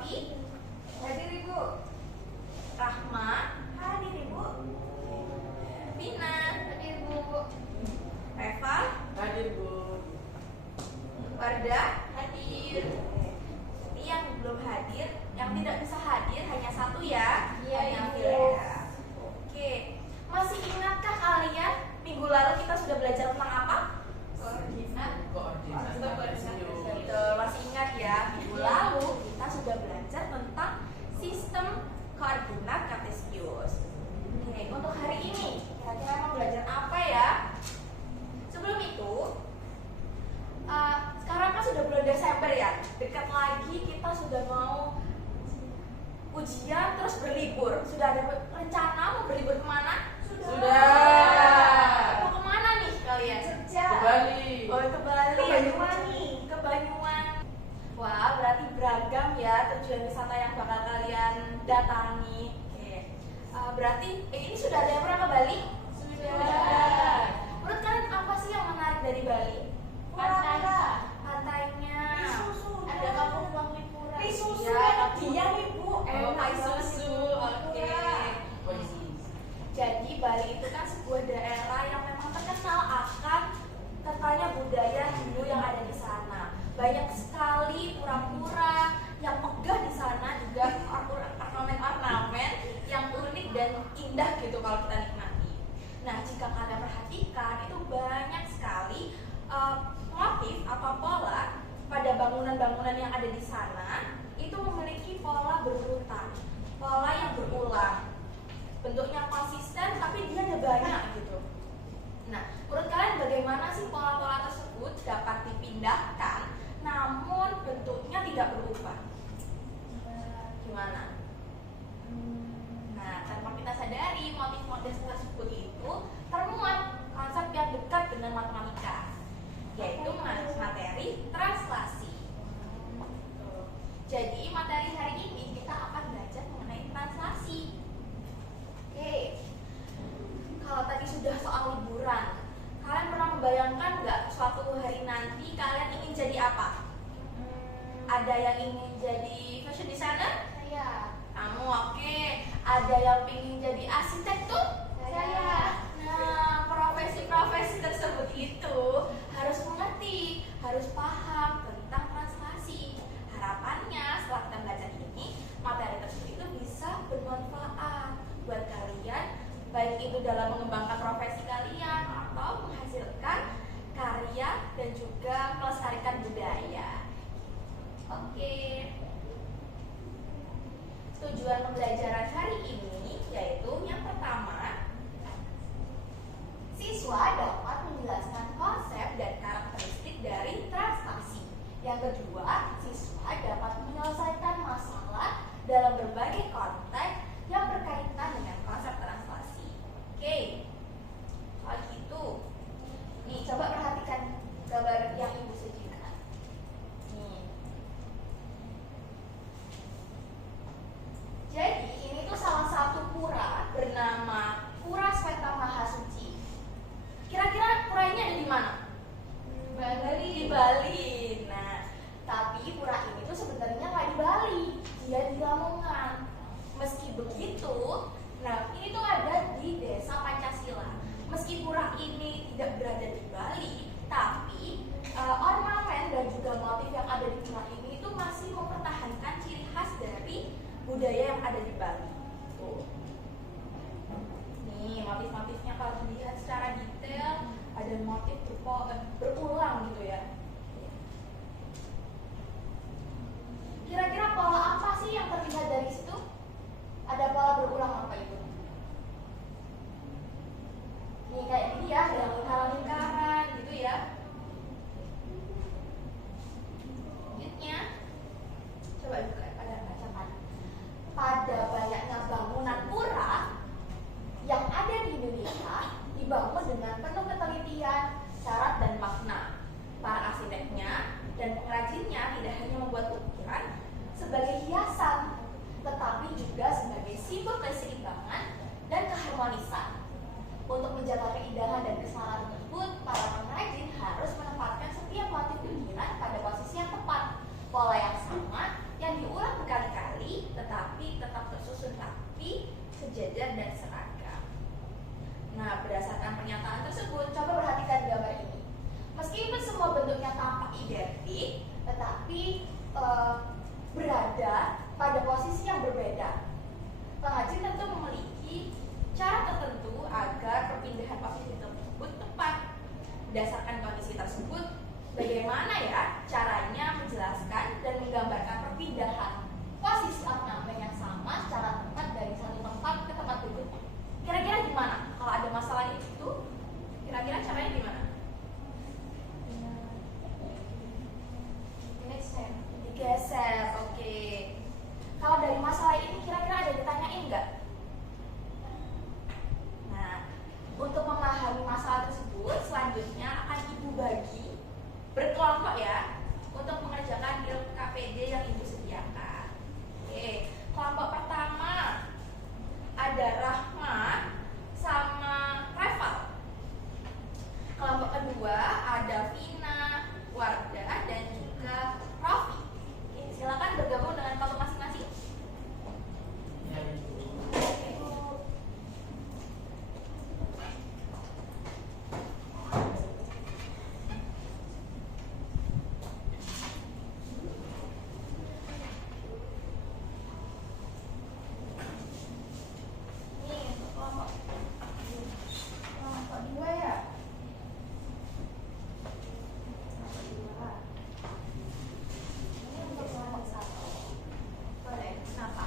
Safi? Hadir Ibu. Rahma? Hadir Ibu. Bina? Hadir Bu. Reva? Hadir Bu. Wardah? Hadir. Ini yang belum hadir, yang tidak bisa hadir hanya satu ya. Iya, hanya Ibu. Firda. Oke. Masih ingatkah kalian minggu lalu kita sudah belajar tentang apa? Koordinat. Betul, masih ingat ya? Minggu lalu kita sudah belajar tentang sistem koordinat kartesius. Oke, untuk hari ini kira-kira mau belajar apa ya? Sebelum itu, sekarang kan sudah bulan Desember ya, dekat lagi kita sudah mau ujian terus berlibur. Sudah ada rencana mau berlibur kemana? Sudah. Mau kemana nih kalian? Jogja. Ke Bali. Oh, ke Bali. Ke Banyuwangi. Ke Banyuwangi. Wah, berarti beragam ya tujuan wisata yang bakal kalian datangi. Oke. Berarti ini sudah ada yang pernah ke Bali? Sudah. Menurut kalian apa sih yang menarik dari Bali? Pantainya. Ada kampung Bangli Pura. Susu Ya, dia Ibu. Enak susu. Oke. Jadi Bali itu kan sebuah daerah yang memang terkenal akan kentalnya budaya Hindu yang ada di sana. Banyak sekali pura-pura yang megah di sana, juga ornamen-ornamen yang unik dan indah gitu kalau kita nikmati. Nah, jika kalian perhatikan itu banyak sekali motif atau pola pada bangunan-bangunan yang ada di sana itu memiliki pola berurutan, pola yang berulang. Bentuknya konsisten tapi dia ada banyak gitu. Nah, menurut kalian bagaimana sih pola-pola tersebut dapat dipindahkan namun bentuknya tidak berubah? Gimana? Nah, tanpa kita sadari motif-motif tersebut itu termuat konsep yang dekat dengan matematika, yaitu materi translasi. Jadi materi hari ini kita akan belajar mengenai translasi. Oke, kalau tadi sudah soal liburan, kalian pernah membayangkan nggak suatu hari nanti kalian ingin jadi apa? Ada yang ingin jadi fashion designer? Saya. Kamu oke. Ada yang ingin jadi arsitektur? Saya. Nah, profesi-profesi tersebut itu harus mengerti, harus paham tentang translasi. Harapannya setelah kita belajar ini, materi tersebut itu bisa bermanfaat buat kalian, baik itu dalam mengembangkan profesi kalian atau menghasilkan karya dan juga melestarikan budaya. Oke. Tujuan pembelajaran hari ini yaitu yang pertama, siswa dapat menjelaskan konsep dan karakteristik dari translasi. Yang kedua, siswa dapat menyelesaikan masalah dalam berbagai konteks yang berkaitan dengan konsep translasi. Oke, kalau gitu, nih coba perhatikan gambar yang ibu sajikan. Nih. Jadi ini tuh salah satu pura bernama Pura Sweta Mahasuci. Kira-kira pura ini ada di mana? Di Bali. Nah, tapi pura ini tuh sebenarnya nggak di Bali, dia di Lamongan. Meski begitu, nah ini tuh ada di Desa Pancasila. Meski pura ini tidak berada di Bali, tapi ornamen dan juga motif yang ada di pura ini itu masih mempertahankan ciri khas dari budaya yang ada di Bali. Tuh. Nih motif-motifnya kalau dilihat secara detail ada motif berulang gitu ya. Kira-kira pola apa sih yang terlihat dari situ? Ada pola berulang apa itu? Nih kayak gini ya, ada lingkaran-lingkaran gitu ya. Selanjutnya, coba buka pada bacakan. Pada banyaknya bangunan pura yang ada di Indonesia dibangun dengan penuh ketelitian, syarat dan makna. Para berjejer dan seragam. Nah, berdasarkan pernyataan tersebut, coba perhatikan gambar ini. Meskipun semua bentuknya tampak identik, tetapi berada pada posisi yang berbeda. Pengrajin tentu memiliki cara tertentu agar perpindahan posisi tersebut tepat. Berdasarkan kondisi tersebut, bagaimana ya caranya menjelaskan dan menggambarkan perpindahan posisi ornamen yang sama secara tepat dari satu tempat ke tempat berikutnya? Kira-kira gimana? Kalau ada masalah itu, kira-kira caranya gimana? Digeser, oke. Kalau dari masalah ini kira-kira ada yang ditanyain nggak? Nah, untuk memahami masalah tersebut, selanjutnya akan Ibu bagi berkelompok ya untuk mengerjakan LKPD yang Ibu sediakan. Oke, kelompok pertama ada Rahma sama Reval. Kelompok kedua ada Vina, Wardah, dan juga Rofi. Oke, silakan bergabung dengan kelompok masing-masing. Nih, untuk kelompok dua ya. Kelompok dua. Ini untuk kelompok satu. Boleh, kenapa?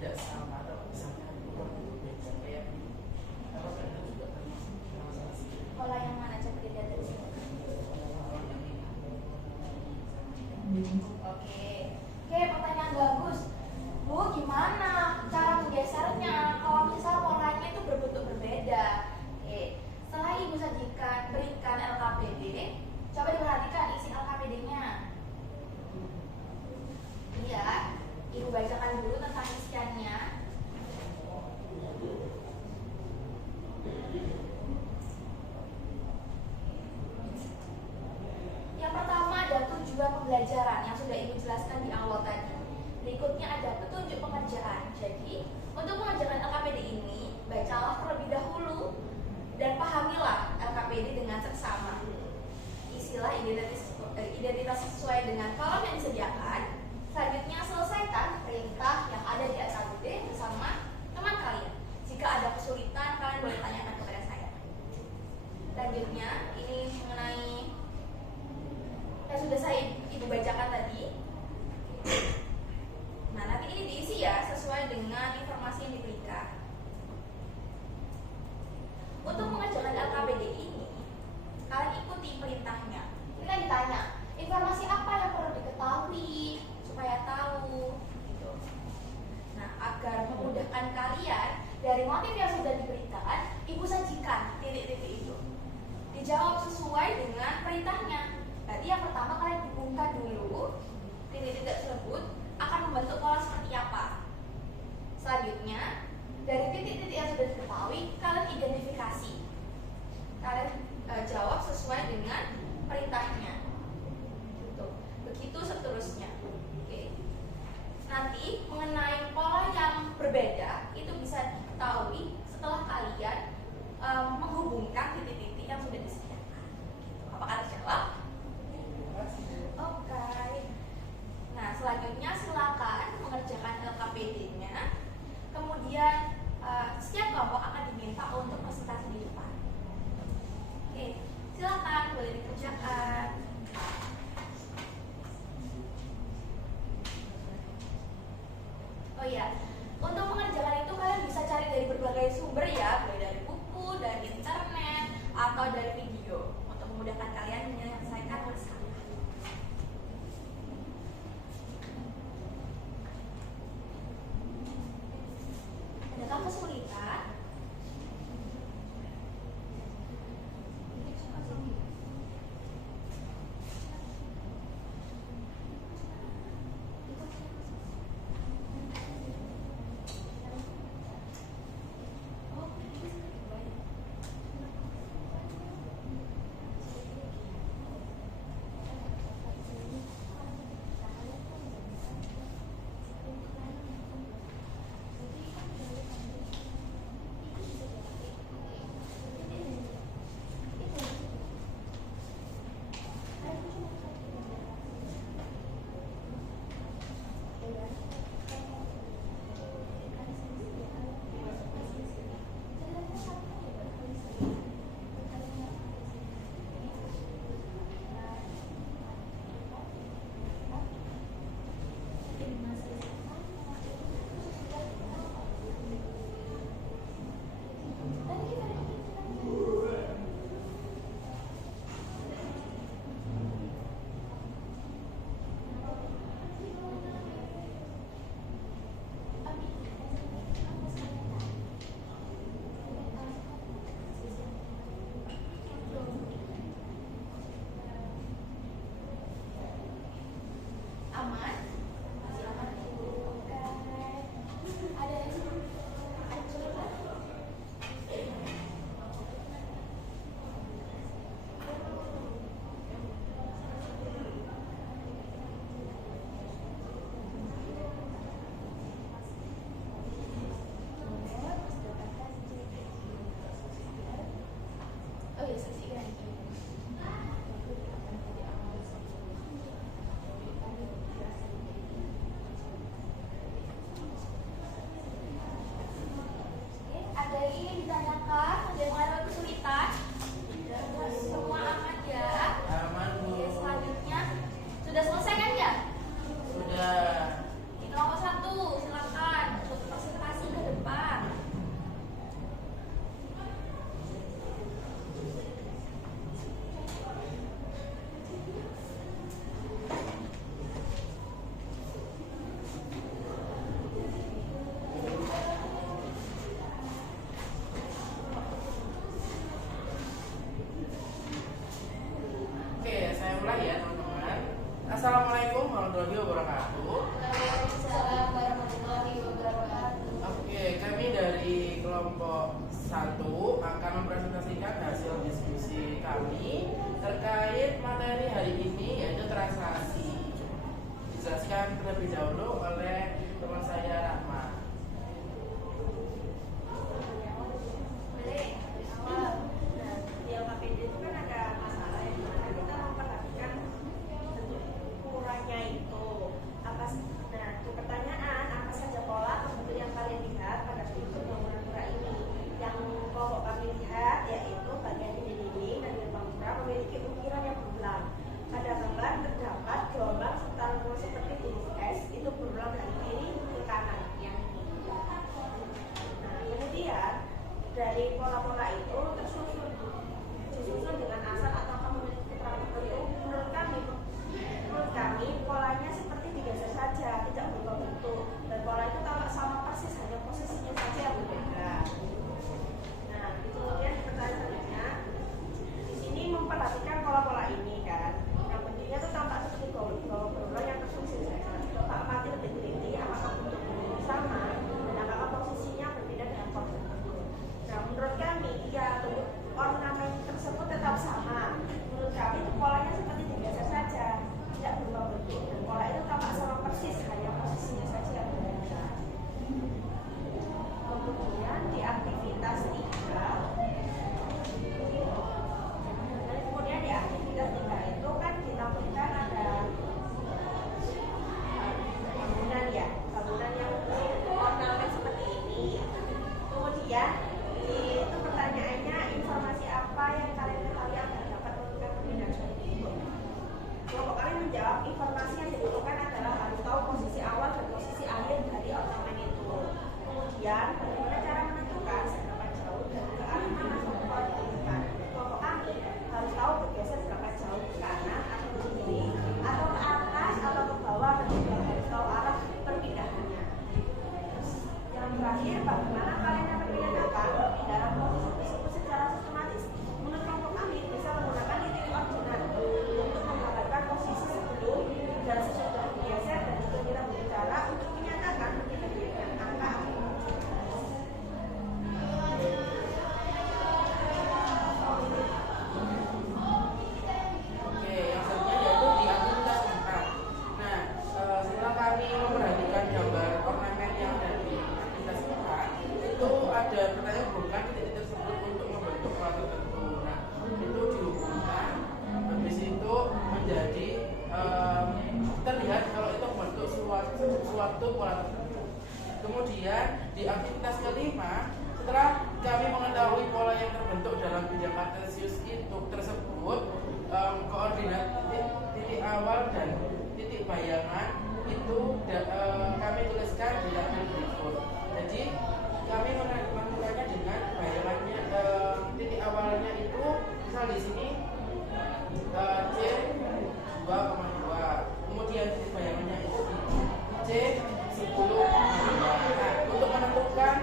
tidak sama atau misalnya berbeda kayak kalau itu juga termasuk salah satu. Pola yang mana coba dilihat dari sini? Oke, pertanyaan bagus. Bu, gimana cara menggesernya kalau misal polanya itu berbentuk berbeda? Oke, setelah Ibu berikan LKPD, coba diperhatikan isi LKPD-nya. Iya, Ibu bacakan dulu tentang isiannya. Yang pertama ada tujuan pembelajaran yang sudah Ibu jelaskan di awal tadi. Berikutnya ada petunjuk pengerjaan. Jadi, untuk mengerjakan LKPD ini, bacalah terlebih dahulu dan pahamilah LKPD dengan seksama. Isilah identitas sesuai dengan kolom yang disediakan. Selanjutnya, selesaikan perintah yang ada di LKPD bersama teman kalian. Jika ada kesulitan, kalian boleh tanyakan kepada saya. Selanjutnya, ini mengenai yang sudah Ibu bacakan tadi. Nah, nanti ini diisi ya sesuai dengan informasi yang diberikan. Untuk mengerjakan LKPD ini, kalian ikuti perintahnya. Ini kan ditanya, informasi apa yang perlu diketahui supaya tahu gitu. Nah, agar memudahkan kalian dari motif yang sudah diberikan, Ibu sajikan titik-titik itu. Dijawab sesuai dengan perintahnya. Berarti yang pertama kalian hubungkan dulu titik-titik tersebut akan membentuk pola seperti apa. Selanjutnya, dari titik-titik yang sudah diketahui, kalian identifikasi. Kalian jawab sesuai dengan perintahnya. Begitu seterusnya. Oke. Nanti mengenai pola yang berbeda itu bisa diketahui setelah kalian menghubungkan titik-titik yang sudah disediakan. Apakah terjawab? Oke. Nah, selanjutnya silakan mengerjakan LKPD-nya. Kemudian setiap kelompok akan diminta untuk presentasi di depan. Oke, silakan boleh dikerjakan. Oh iya, untuk mengerjakan itu kalian bisa cari dari berbagai sumber ya, mulai dari buku, dari internet, atau dari video untuk memudahkan kalian menyelesaikan tulisan. Adakah kesulitan? kelompok 1 akan mempresentasikan hasil diskusi kami terkait materi hari ini, yaitu translasi. Dijelaskan terlebih dahulu oleh teman saya Rahma. Di LKPD itu kan ada masalah yang dimana kita memperhatikan bentuk ukurannya itu apa. Nah, untuk pertanyaan apa saja pola atau bentuk yang kalian lihat pada bentuk bangunan pura ini? Yang kelompok kami lihat yaitu bagian dinding dan gerbang pura memiliki ukiran yang berulang. Pada gambar terdapat gelombang serta lengkung seperti gunung es itu berulang dari kiri ke kanan yang ini. Nah, kemudian dari pola-pola itu disusun dengan asal atau memiliki keterangan tertentu. Menurut kami polanya seperti digeser saja, tidak berubah bentuk, dan pola itu tampak sama persis, hanya posisinya saja yang berbeda. Nah, kemudian pertanyaan selanjutnya, di sini memperhatikan pola-pola ini kan, yang bentuknya itu tampak seperti gawang berulang yang tersusun saja. Coba amati lebih teliti apakah bentuk bentuknya sama dan apakah posisinya berbeda dengan pola tertentu. Nah, menurut kami ya ornamen tersebut tetap sama. Menurut kami itu polanya seperti digeser saja, tidak berubah bentuk, dan pola itu tampak sama persis, hanya posisinya saja yang berbeda. Kemudian di aktivitas 3, itu kan ditampilkan ada bangunan ya, bangunan yang ornamen seperti ini. Kemudian itu pertanyaannya, informasi apa yang kalian ketahui agar dapat menentukan perbedaan bentuk? Kelompok kalian menjawab informasi yang dibutuhkan adalah harus tahu posisi awal dan posisi akhir dari ornamen itu. Kemudian bagaimana cara menentukan seberapa jauh dan ke arah mana suatu pola ditunjukkan? Kelompok kami harus tahu bergeser berapa jauh ke kanan atau ke kiri atau ke atas atau ke bawah, dan juga harus tahu arah perpindahannya. Terus yang terakhir, bagaimana kalian dapat menyatakan perpindahan posisi tersebut secara sistematis? Menurut kelompok kami bisa menggunakan titik ordinat untuk menggambarkan posisi sebelum dan sesudah bergeser, dan juga kita berbicara untuk menyatakan perpindahan angka. Oke, yang selanjutnya yaitu di aktivitas 4. Nah, setelah kami memperhatikan gambar ornamen yang ada di aktivitas 4, itu ada pertanyaan hubungkan titik tersebut untuk membentuk pola tertentu. Nah, itu dihubungkan, habis itu menjadi terlihat kalau itu membentuk suatu pola tertentu. Kemudian di aktivitas kelima, setelah kami mengetahui pola yang terbentuk dalam bidang kartesius itu tersebut, koordinat titik awal dan titik bayangan itu kami tuliskan di tabel berikut. Jadi kami menentukannya dengan bayangannya, titik awalnya itu misal di sini C 2,2, kemudian titik bayangannya itu C 10,2. Nah, untuk menentukan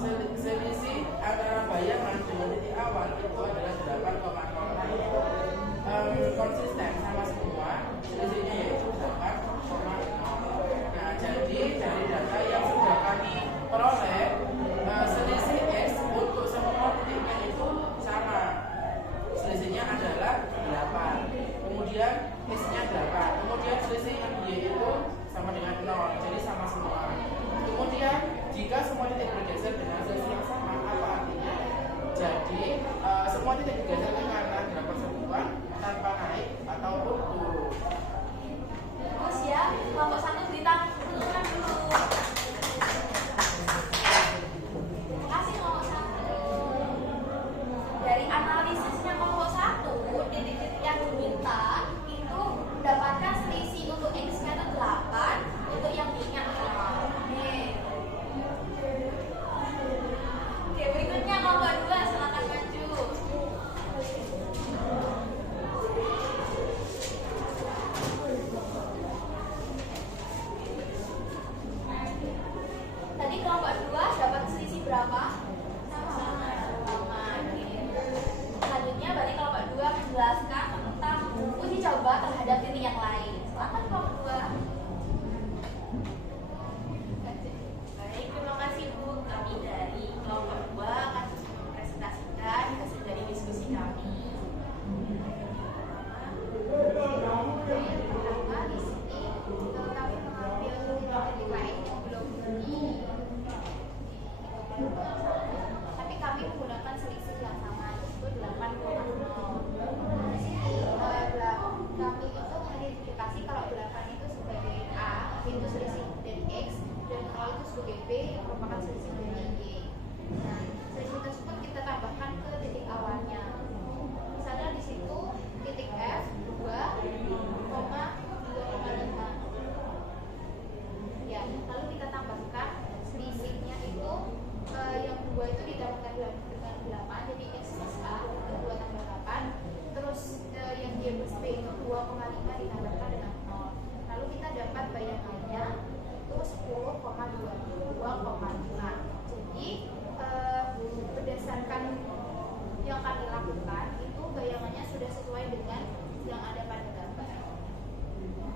jadi selisih antara bayangan dengan titik awal itu ada ditambah terhadap titik yang lain. Silakan kelompok 2. Baik, terima kasih Bu. Kami dari kelompok 2 akan mempresentasikan hasil dari diskusi kami. Tapi kami menggunakan selisih yang sama, yaitu 8,0. Di sini kami itu mengidentifikasi kalau 8 itu sebagai A, itu selisih dari X, dan 0 itu sebagai B yang merupakan selisih dari Y. Nah, selisih tersebut kita tambahkan ke titik awalnya. Misalnya di situ titik F 2,5. Ya, lalu kita tambahkan selisihnya itu yang 2 itu ditambahkan dengan 8, jadi X plus A itu 2 tambah 8. Terus yang Y plus B itu 2,5 ditambahkan dengan 0. Lalu kita dapat bayangannya itu 10,2,5. Jadi berdasarkan yang kami lakukan itu bayangannya sudah sesuai dengan yang ada pada gambar.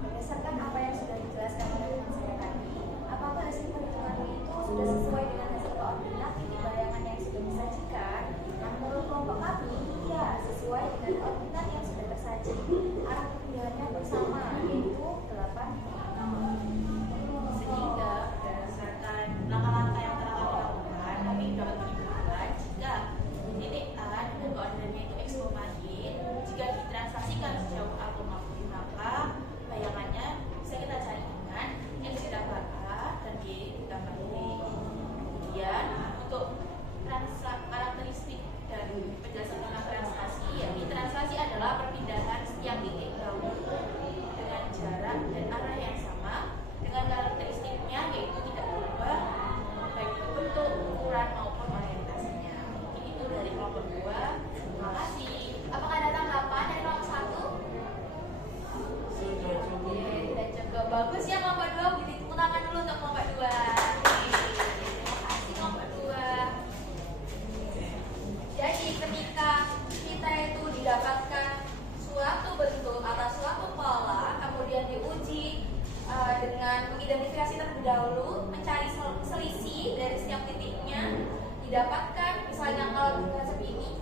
Berdasarkan apa yang sudah dijelaskan oleh teman saya tadi, apakah hasil perhitungan itu sudah sesuai dengan hasil koordinat titik bayangan yang sudah disajikan? Nah, menurut kelompok kami, ya sesuai dengan koordinat yang sudah tersaji. Arah perpindahannya bersama, yaitu 8,0. Sehingga berdasarkan langkah-langkah yang telah kami lakukan, kami dapat menyimpulkan jika titik A dengan koordinatnya itu X, Y, jika ditranslasikan sejauh A, B, maka bayangannya bisa kita cari dengan X ditambah A dan Y ditambah B. Kemudian untuk karakteristik dari penjelasan tentang translasi, yakni translasi adalah perpindahan setiap titik dahulu dengan jarak dan arah yang sama dengan karakteristiknya yaitu tidak berubah baik itu bentuk, ukuran maupun orientasinya. Mungkin itu dari kelompok 2. Terima kasih. Apakah ada tanggapan dari kelompok 1? Sudah cukup. Tidak cukup. Bagus ya kelompok 2, beri tepuk tangan dulu untuk kelompok 2. Terima kasih kelompok 2. Jadi ketika kita itu didapatkan suatu bentuk atau suatu pola, kemudian diuji dengan mengidentifikasi terlebih dahulu, mencari selisih dari setiap titiknya, didapatkan misalnya kalau dengan segini,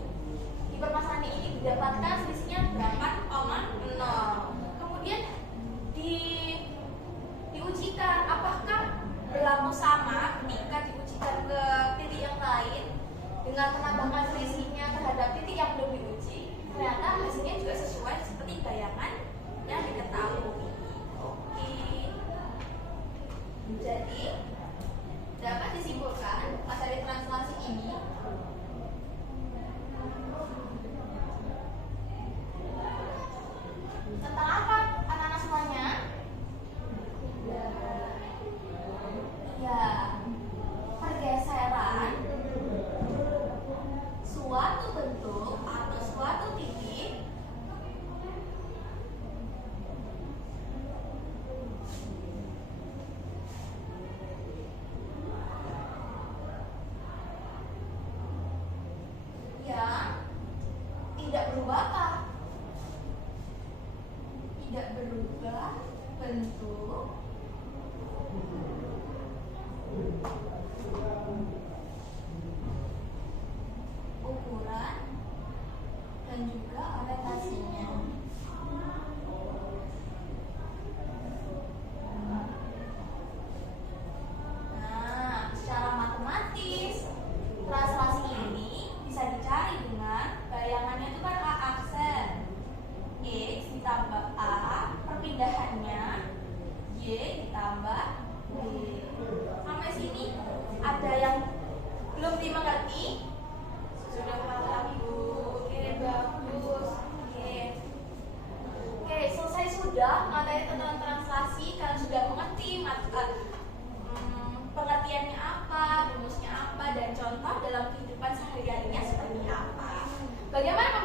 di permasalahan ini didapatkan selisihnya 8,0. Kemudian diujikan apakah berlaku sama ketika diujikan ke titik yang lain dengan menambahkan selisihnya terhadap titik yang belum diuji, ternyata hasilnya juga sesuai seperti bayangan yang diketahui. Oke. Jadi dapat disimpulkan materi translasi ini tentang apa anak-anak semuanya? Ya, pergeseran suatu bentuk atau suatu titik yang tidak berubah apa? Tidak berubah bentuk, ukuran, dan juga orientasinya. Nah, secara matematis translasi ini bisa dicari dengan bayangannya itu kan A aksen, X ditambah A, perpindahannya Y ditambah B. Sampai sini ada yang belum dimengerti? Sudah paham Bu? Oke, bagus. Oke, selesai sudah materi tentang translasi. Kalian sudah mengerti pengertiannya apa, rumusnya apa, dan contoh dalam kehidupan sehari-harinya seperti apa. Bagaimana